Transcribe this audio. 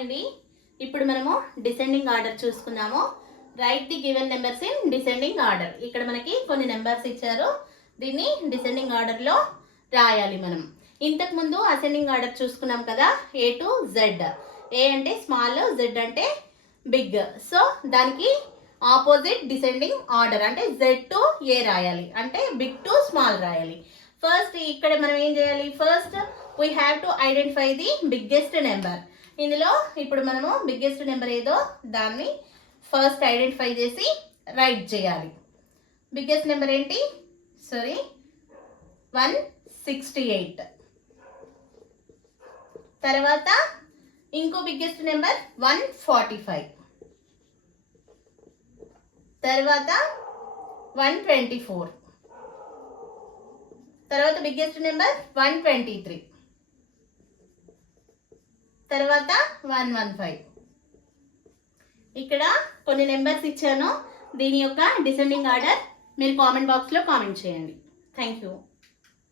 అండి. ఇప్పుడు మనము డిసెండింగ్ ఆర్డర్ చూసుకుందాము. Write the given numbers in descending order. ఇక్కడ మనకి కొన్ని నెంబర్స్ ఇచ్చారు, దీన్ని డిసెండింగ్ ఆర్డర్లో రాయాలి మనం. ఇంతకు ముందు అసెండింగ్ ఆర్డర్ చూసుకున్నాం కదా, ఏ టు జెడ్. ఏ అంటే స్మాల్, జెడ్ అంటే బిగ్. సో దానికి ఆపోజిట్ డిసెండింగ్ ఆర్డర్ అంటే జెడ్ టు ఏ రాయాలి, అంటే బిగ్ టు స్మాల్ రాయాలి. ఫస్ట్ ఇక్కడ మనం ఏం చేయాలి, first we have to identify the biggest number. ఇందులో ఇప్పుడు మనము బిగ్గెస్ట్ నెంబర్ ఏదో దాన్ని ఫస్ట్ ఐడెంటిఫై చేసి రైట్ చేయాలి. బిగ్గెస్ట్ నెంబర్ ఏంటి, 168. తర్వాత ఇంకో బిగ్గెస్ట్ నెంబర్ 145. తర్వాత 124. తర్వాత బిగ్గెస్ట్ నెంబర్ 123. తర్వాత 115. ఇక్కడ కొన్ని నెంబర్స్ ఇచ్చాను, దీని యొక్క డిసెండింగ్ ఆర్డర్ మీరు కామెంట్ బాక్స్లో కామెంట్ చేయండి. Thank you.